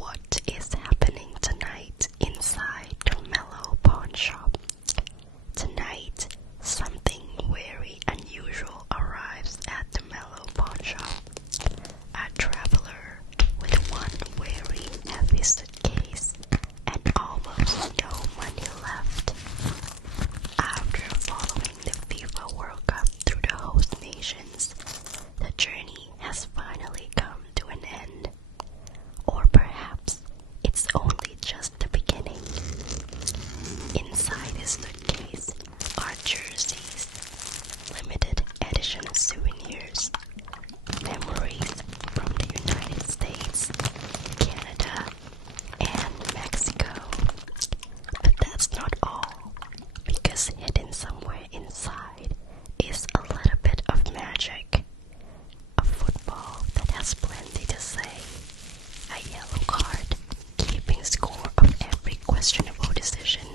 what is happening tonight inside the Mellow Pawnshop. Tonight, something very unusual arrives at the Mellow Pawnshop. A traveler with one very heavy suitcase and almost no money left. After following the FIFA World Cup through the host nations, the journey has finally come to an end. Or perhaps it's only just the beginning. Inside his suitcase are jerseys, limited edition souvenirs, memories from the United States, Canada, and Mexico. But that's not all, because hidden somewhere inside is a little bit of magic. A football that has plenty to say. A yellow card, keeping score of every questionable decision.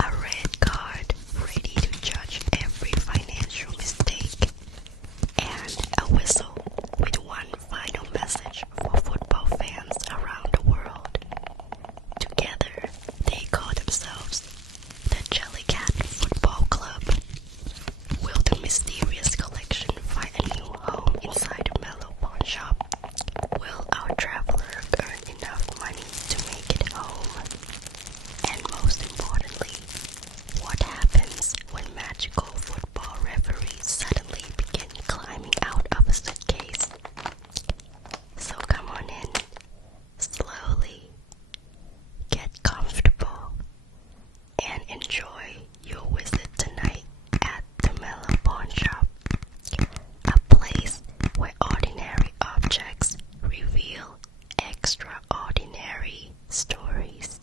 A red card, ready to judge every financial mistake. And a whistle with one final message for football fans around the world. Together, they call themselves the Jellycat Football Club. Will the mysterious collection find a new home inside the Mellow Pawnshop? Will our traveler earn enough money to make it home? And most importantly, what happens when magical football referees suddenly begin climbing out of a suitcase? So come on in, slowly, get comfortable, and enjoy your visit tonight at the Mellow Pawnshop, a place where ordinary objects reveal extraordinary stories.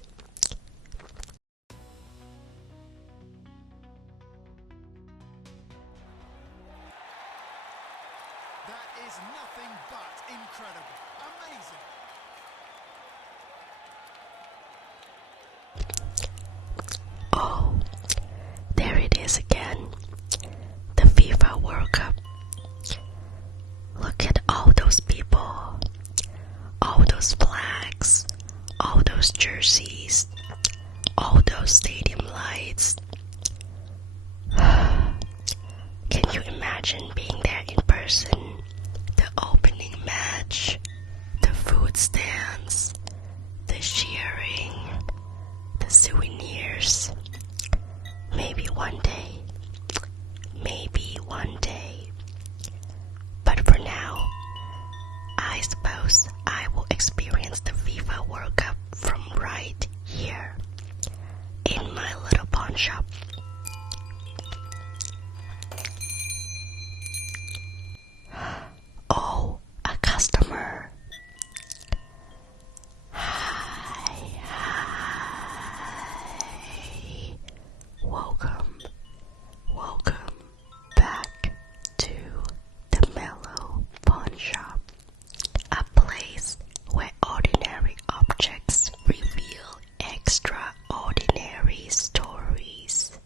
That is nothing but incredible. Amazing. Oh, there it is again. The FIFA World Cup. Look at all those people, all those flags, all those jerseys, all those stadium lights. Can you imagine being there in person? The opening match, the food stands, the cheering, the souvenirs. Maybe one day. But for now, I suppose I will experience the FIFA World Cup from right here, in my little pawn shop. Oh, a customer. Hi. Welcome back to the Mellow Pawnshop, a place where ordinary objects reveal extraordinary stories.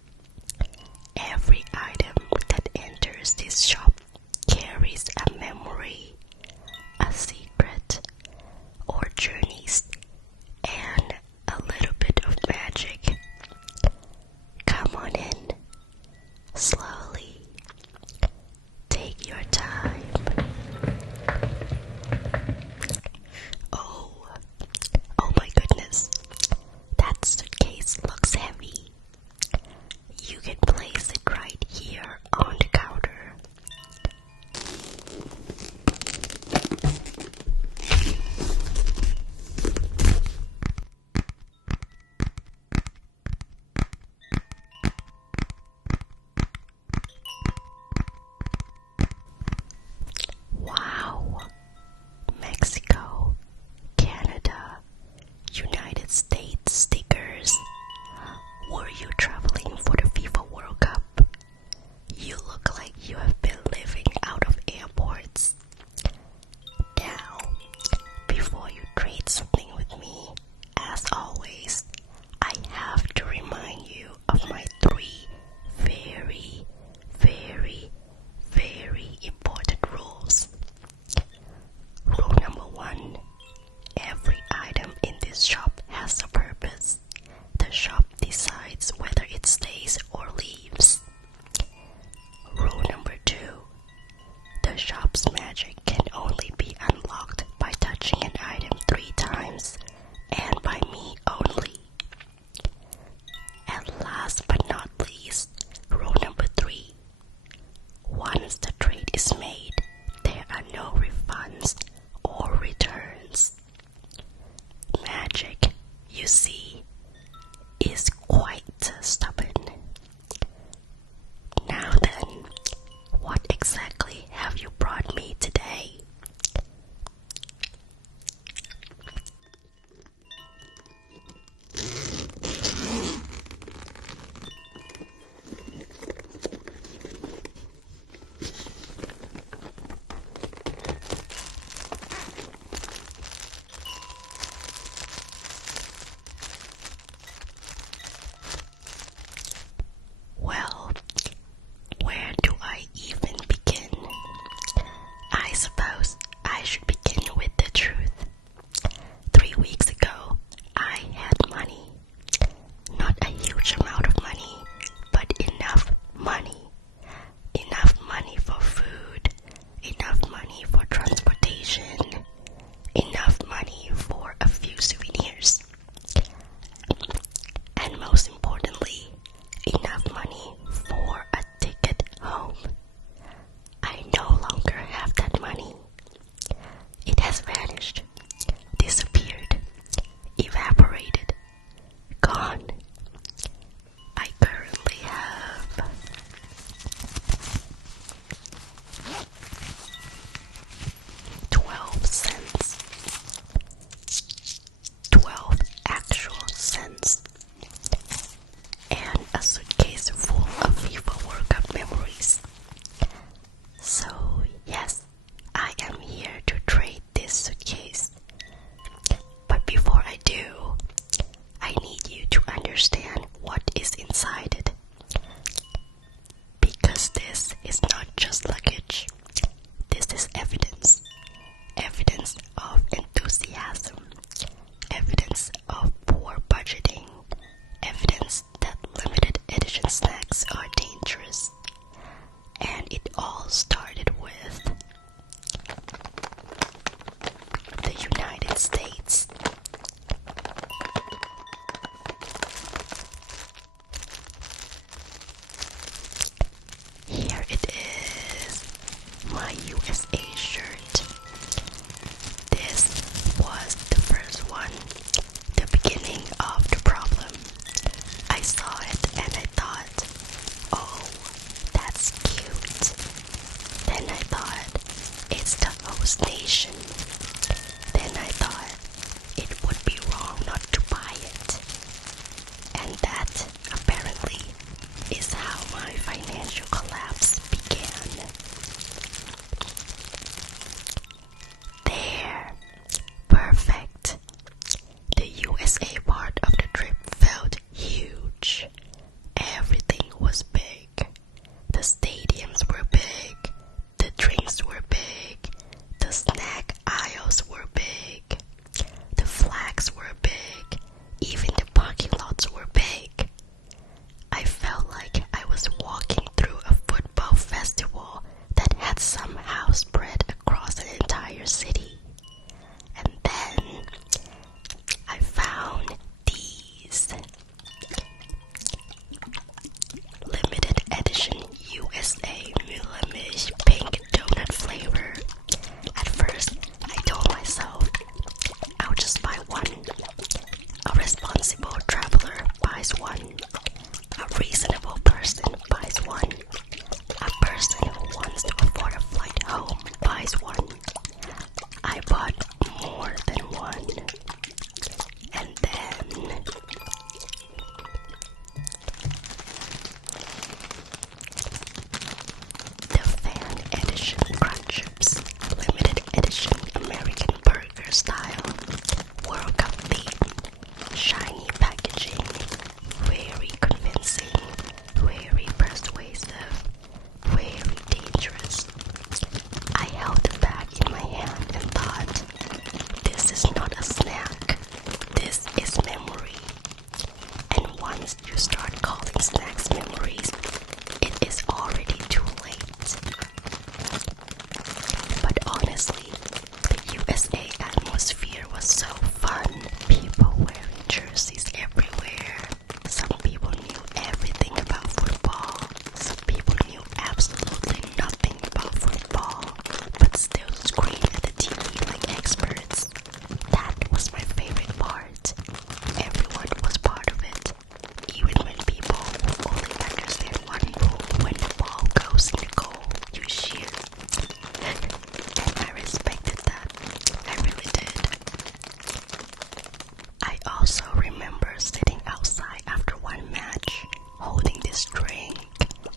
also remember sitting outside after one match, holding this drink,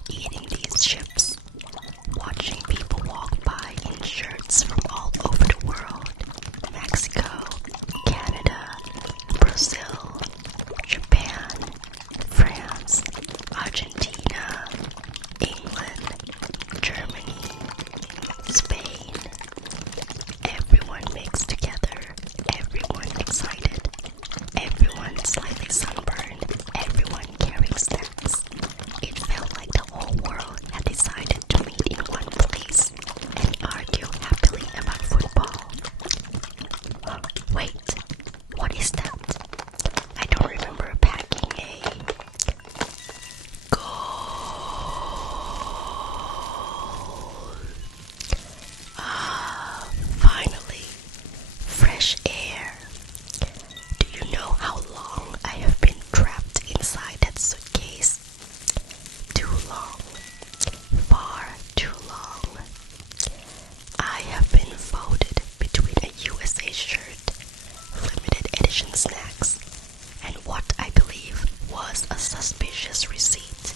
eating these chips, watching people walk by in shirts from all over the world. Mexico, Canada, Brazil, Japan, France, Argentina, England, Germany, Spain. Everyone mixed together, everyone excited, everyone slightly sunburned, everyone carrying snacks. It felt like the whole world had decided to meet in one place and argue happily about football. Wait, what is that? I don't remember packing a goal. Finally, fresh air. Do you know how long I have been trapped inside that suitcase? Too long. Far too long. I have been folded between a USA shirt, limited edition snacks, and what I believe was a suspicious receipt.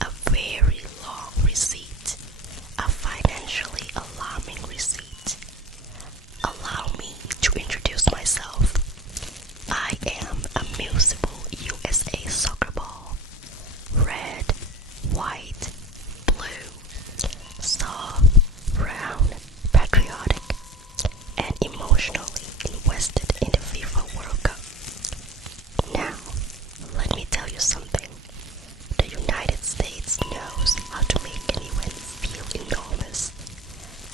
A very long receipt. A financially alarming receipt. Allow me to introduce myself. I am a musical USA soccer ball. Red, white, blue, soft, round, patriotic, and emotionally invested in the FIFA World Cup. Now, let me tell you something. The United States knows how to make an event feel enormous.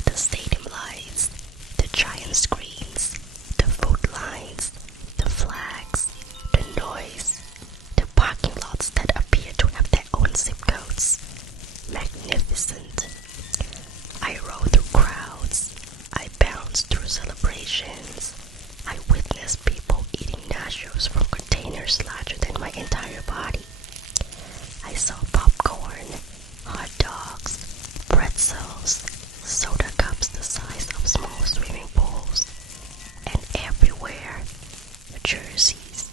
The stadium lights, the giant screens, the food lines, the flags, the noise, the parking lots that appear to have their own zip codes. Magnificent. I rode through crowds. I bounced through celebrations. I witnessed people eating nachos from containers larger than my entire body. I saw popcorn, hot dogs, pretzels, soda cups the size of small swimming pools, and everywhere, jerseys.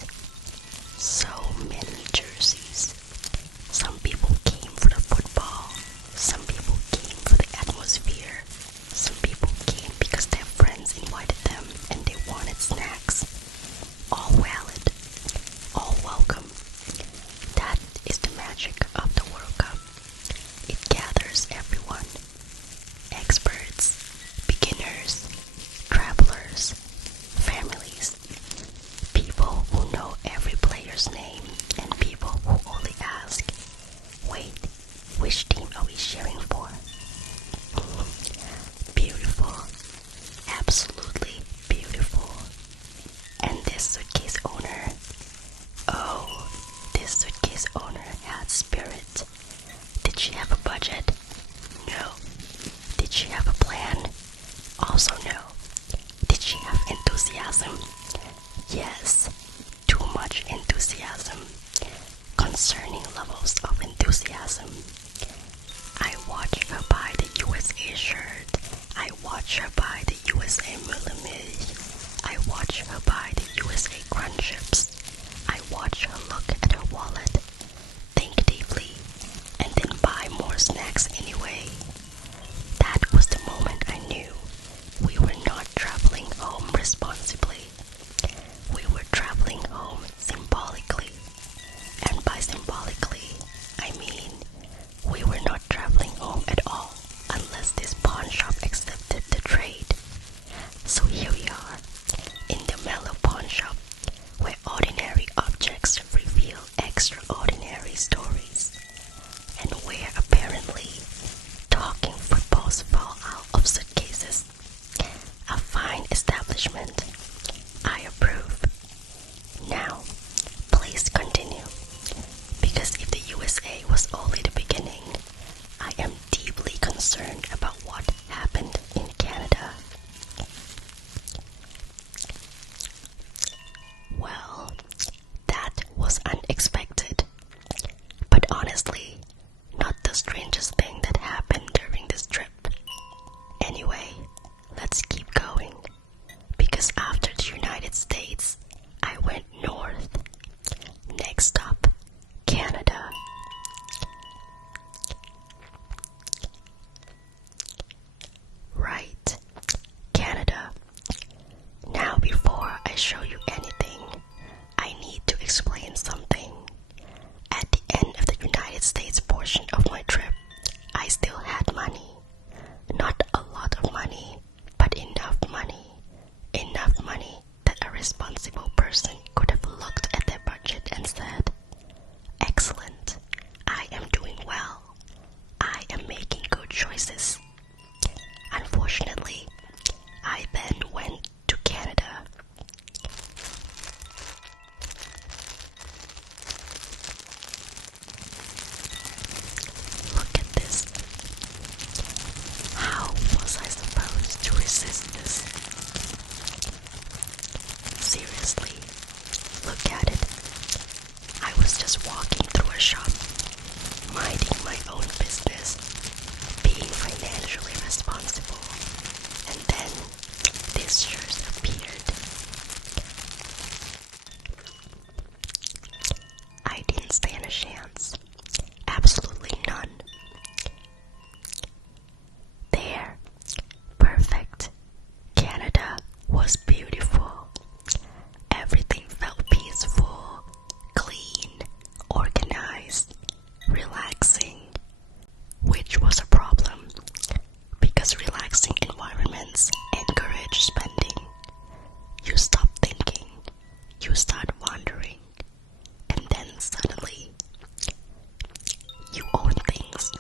So many jerseys. Some people came for the football. Some people came for the atmosphere. Some people came because their friends invited them and they wanted snacks. All valid. All welcome. That is the magic of the World Cup. It gathers everyone. Experts, beginners, travelers, families, people who know every player's name, and people who only ask, wait, which team are we cheering for? Beautiful. Absolutely beautiful. And this suitcase owner, oh, this suitcase owner had spirit. Did she have a budget? No. Did she have a plan? Also no. Did she have enthusiasm? Yes. Too much enthusiasm. Concerning levels of enthusiasm. I watched her buy the USA shirt. I watched her buy the USA Millimilli. I watched her buy the USA Crunch Chips. I watched her look at her wallet, think deeply, and then buy more snacks anyway. That was the moment I knew we were not traveling home responsibly. We were traveling home symbolically. And by symbolically, I mean we were not traveling home at all unless this pawn shop accepted the trade. So here we are, in the Mellow Pawnshop, where ordinary objects reveal extraordinary stories, and where apparently talking footballs fall out of suitcases. A fine establishment. I approve. Now, please continue, because if the USA was only the beginning, I am deeply concerned about what happened in Canada. Well, that was unexpected. honestly, look at it. I was just walking through a shop, minding my own business, being financially responsible, and then this shirt appeared. I didn't stand a chance. Absolutely none. There, perfect. Canada was beautiful. Everything felt peaceful, clean, organized, relaxing, which was a problem because relaxing environments encourage spending. You stop thinking, you start wandering, and then suddenly you own things.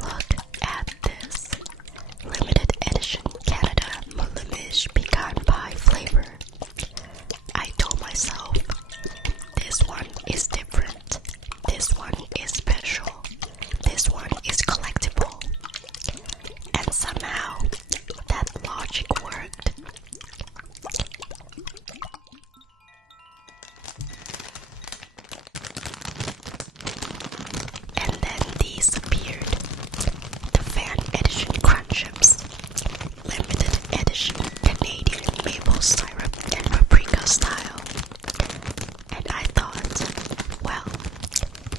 Look at this limited edition Canada Mumbler pecan pie flavor. I told myself, this one is different, this one is special, this one is collectible. And somehow, that logic worked. And then these appeared. The fan edition crunch chips, limited edition Canadian maple syrup and paprika style. And I thought, well,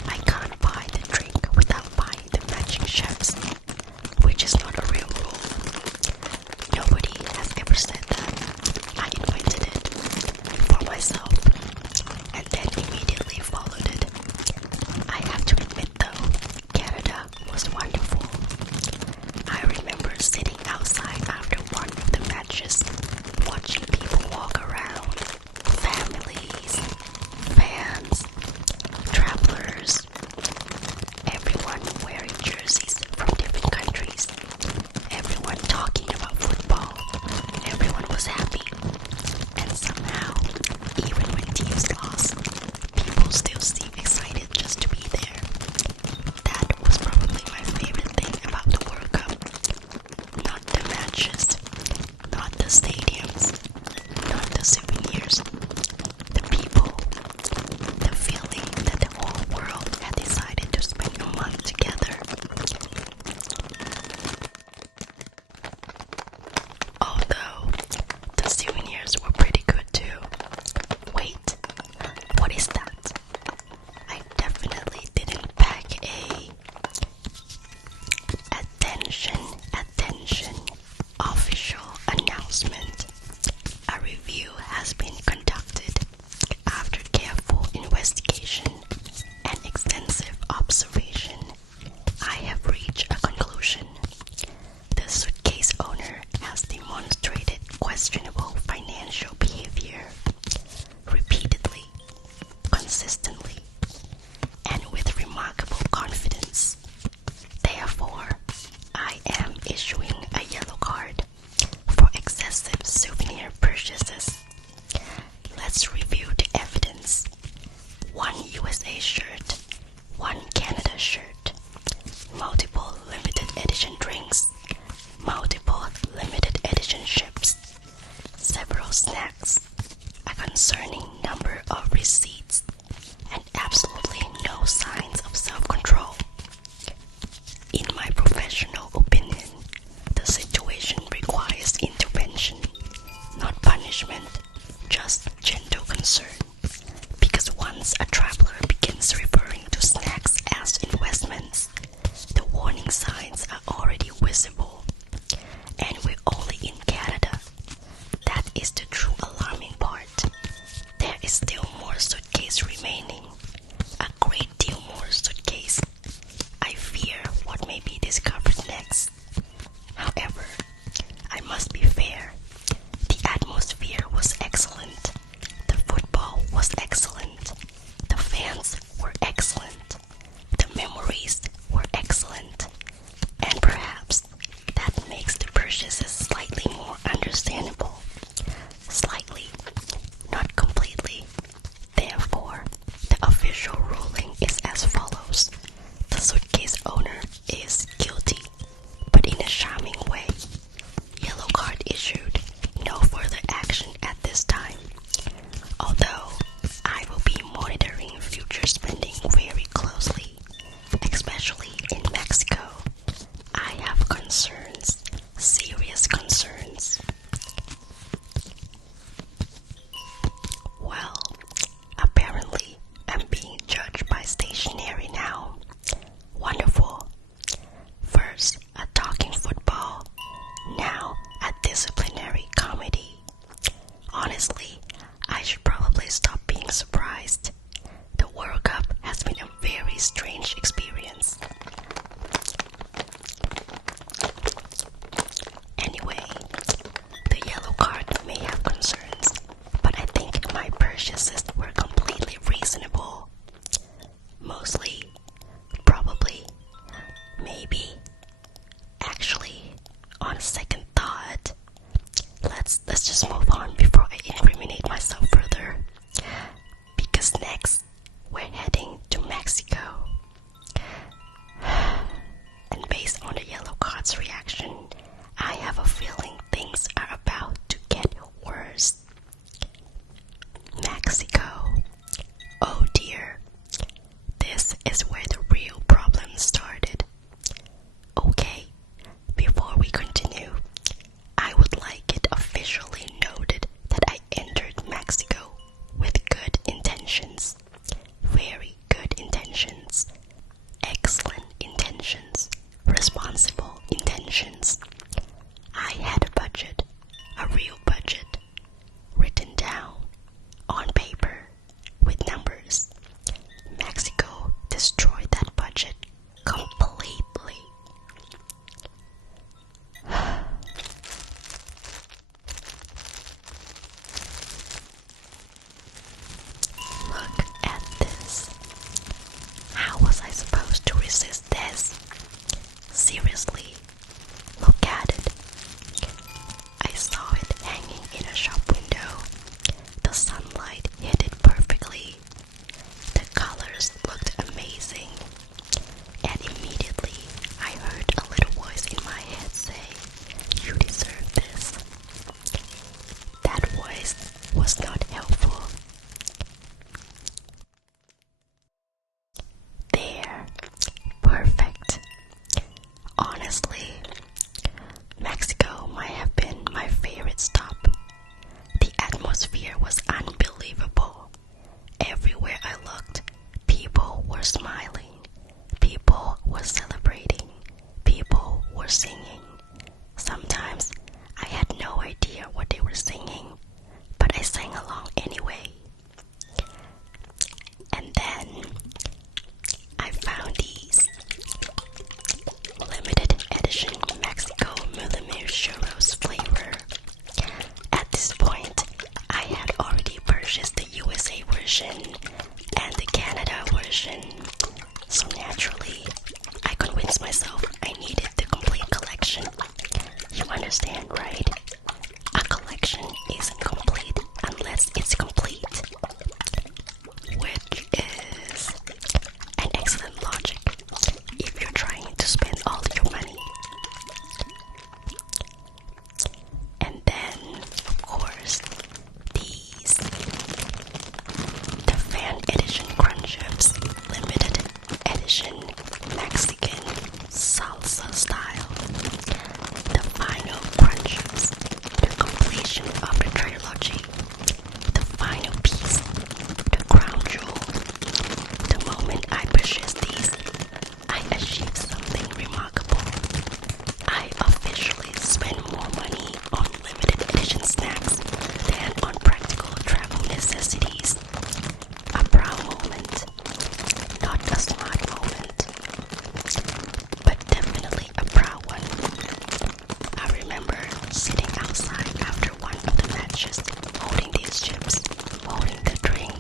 I can't buy the drink without buying the matching chips, which is not a real rule. Nobody has ever said that. I invented it for myself and then immediately followed it. I have to admit though, Canada was wonderful. I remember sitting outside after one of the matches, watching people walk around, families, fans, travelers, everyone wearing jerseys from different countries, everyone talking about football, everyone was happy, and somehow, even when teams lost, people still seem excited just to be there. That was probably my favorite thing about the World Cup. Not the matches, not the stadiums, not the souvenirs, the people, the feeling that the whole world had decided to spend a month together. Although, the souvenirs were pretty good too. Wait, what is that? I definitely didn't pack a attention official announcement. A review has been conducted after careful investigation and extensive observation. I have reached a conclusion. The suitcase owner has demonstrated questionable financial behavior repeatedly, consistently, and with remarkable confidence. Therefore, I am issuing a yellow card for excessive souvenir purchases. Let's review the evidence. 1 USA shirt, 1 Canada shirt, multiple limited edition drinks, multiple limited edition chips, several snacks, a concerning number of receipts, and absolutely no signs of self-control. In my professional opinion, the situation requires intervention, not punishment, just gentle concern. Because once a traveler begins referring to snacks as investments, the warning signs are already visible. on second thought, let's just move on before I incriminate myself further. Because next, we're heading to Mexico. And based on the yellow card's reaction, I have a feeling things are about to get worse. Mexico. Oh dear. This is where the real problem started. Okay, before we continue, I would like it officially noted that I entered Mexico with good intentions. Very good intentions. Excellent intentions. Responsible intentions. I had a budget, a real budget, written down on paper with numbers. Mexico destroyed that budget completely. Look at this. How was I supposed to resist this? Seriously, look at it. I saw it hanging in a shop window. The sunlight hit it perfectly. The colors looked amazing. And immediately I heard a little voice in my head say, "You deserve this." That voice was not helpful. There. Perfect. Honestly, Mexico might have been my favorite stop. The atmosphere was unbelievable. Everywhere I looked, people were smiling. People were celebrating. People were singing. Sometimes I had no idea what they were singing, but I sang along anyway. And then I found these limited edition Mexico Mumbler churros flavor. At this point, I had already purchased the USA version and the Canada version, so naturally, I convinced myself I needed the complete collection. You understand, right? A collection isn't complete unless it's complete, which is an excellent logic if you're trying to spend all your money. And then, of course, these, the fan edition crunch chips, limited edition Mexican salsa style. The final crunch chips, the completion of the trilogy, the final piece, the crown jewel. The moment I purchased these, I achieved something remarkable. I officially spent more money on limited edition snacks than on practical travel necessities. A proud moment, not a smart moment, but definitely a proud one. I remember sitting outside after one of the matches, holding these chips, holding the drink,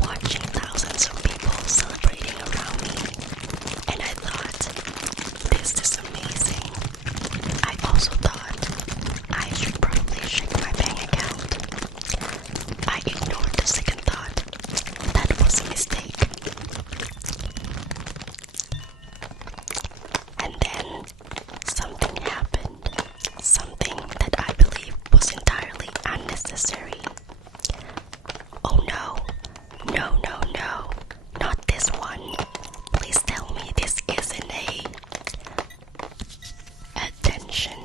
watching thousands of people celebrating around me, and I thought, this is amazing. I also thought I should probably check my bank account. I ignored the second thought. That was a mistake. And then something happened. Something that I believe was entirely unnecessary. Oh no. No, no, no. Not this one. Please tell me this isn't a... Attention,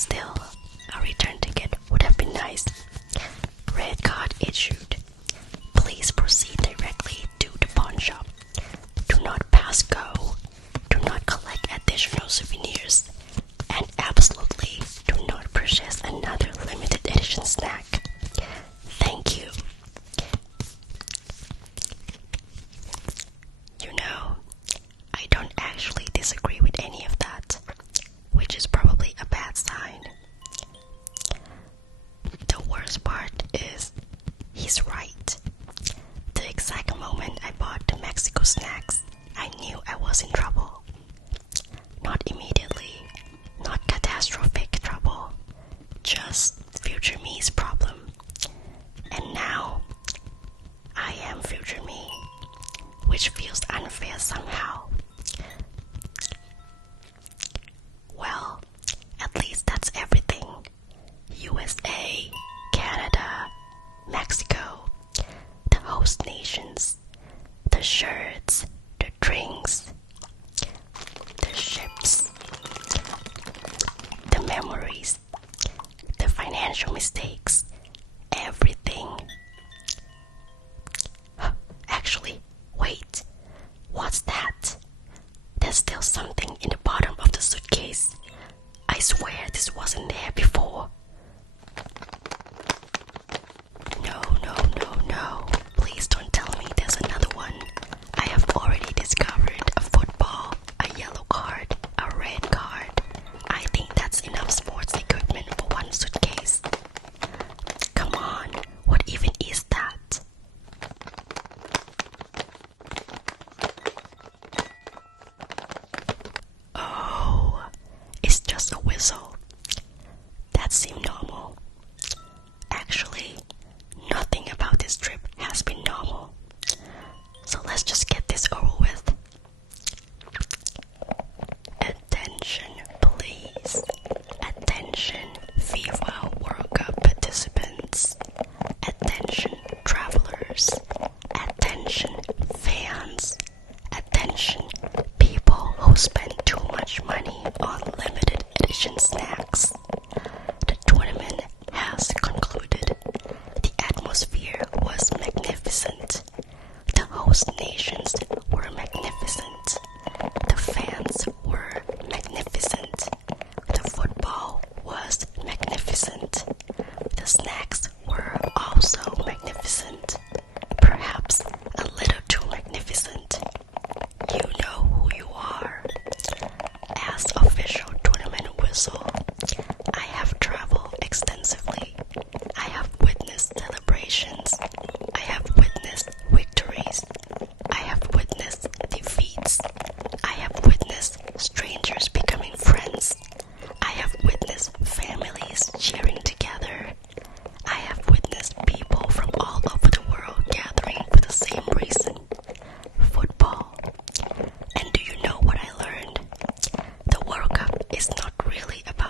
Still, a return ticket would have been nice. Red card issued. Please proceed directly to the pawn shop. Do not pass go. Do not collect additional souvenirs. And absolutely do not purchase another limited edition snack. Thank you. You know, I don't actually disagree with any of that, which is probably a bad sign. The worst part is, he's right. The exact moment I bought the Mexico snacks, I knew I was in trouble. Not immediately, not catastrophic trouble, just future me's problem. And now, I am future me, which feels unfair somehow. Well, at least that's everything. USA, Canada, Mexico, the host nations, the shirts, the drinks, the ships, the memories, the financial mistakes, everything. Actually, wait, what's that? There's still something in the bottom of the suitcase. I swear this wasn't there before. No. Please don't tell me there's another one. I have already discovered a football, a yellow card, a red card. I think that's enough sports equipment for one suitcase. Come on, what even is that? Oh, it's just a whistle. That seemed normal. Actually, nothing about this trip has been normal. So let's just get this over with. Attention, please. Attention, FIFA World Cup participants. Attention, travelers. Attention, fans. Attention, people who spend too much money on limited edition snacks. The tournament has concluded. The atmosphere was magnificent. The host nations were magnificent. The fans were magnificent. The football was magnificent. The snacks were also magnificent. Perhaps a little too magnificent. You know who you are. As official tournament whistle, I have traveled extensively. I have witnessed celebrations. I have witnessed victories. I have witnessed defeats. I have witnessed strangers becoming friends. I have witnessed families cheering together. I have witnessed people from all over the world gathering for the same reason: football. And do you know what I learned? The World Cup is not really about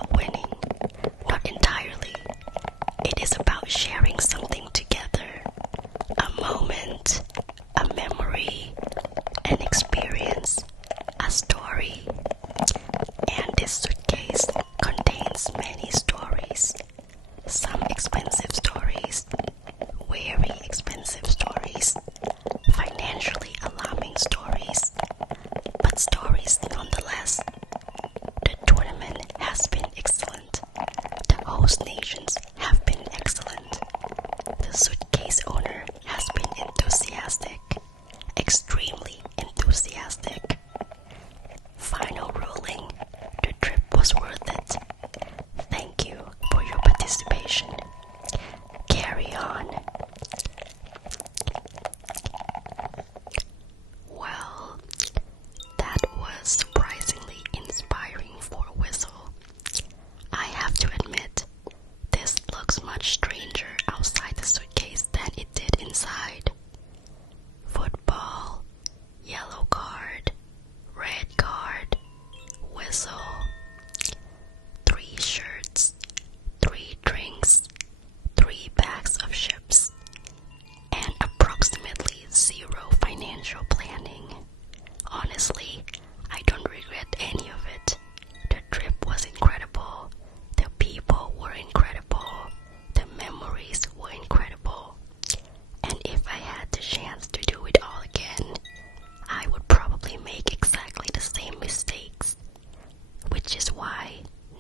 why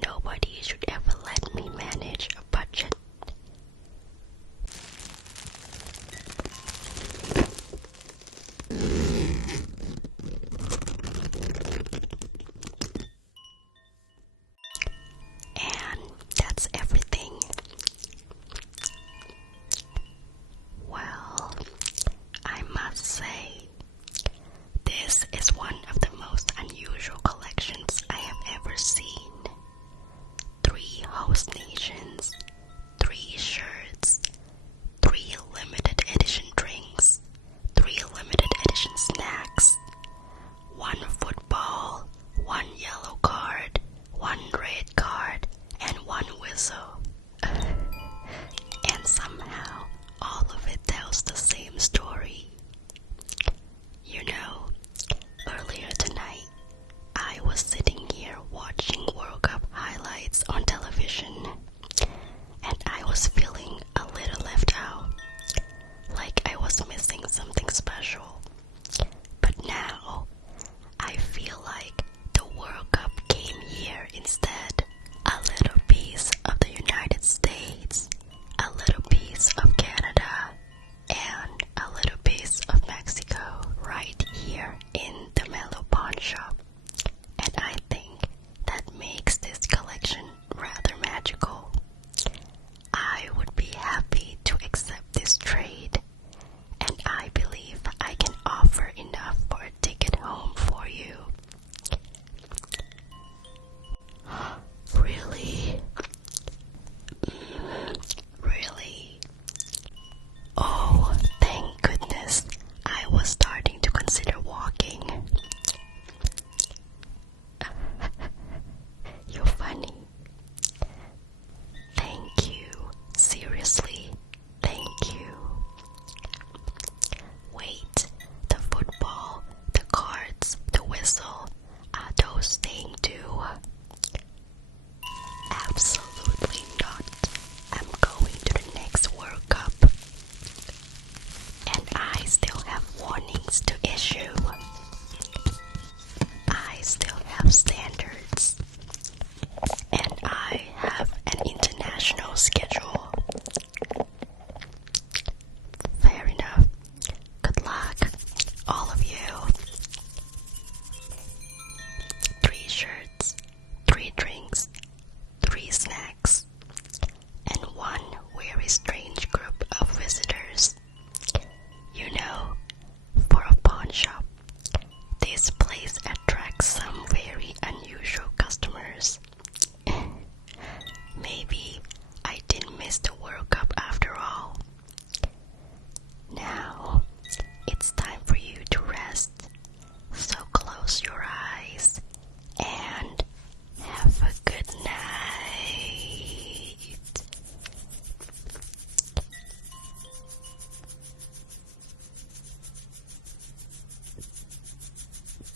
nobody should ever let me manage a budget. And that's everything. Well, I must say, this is one of the most unusual collections I have ever seen. 3 whole sneakers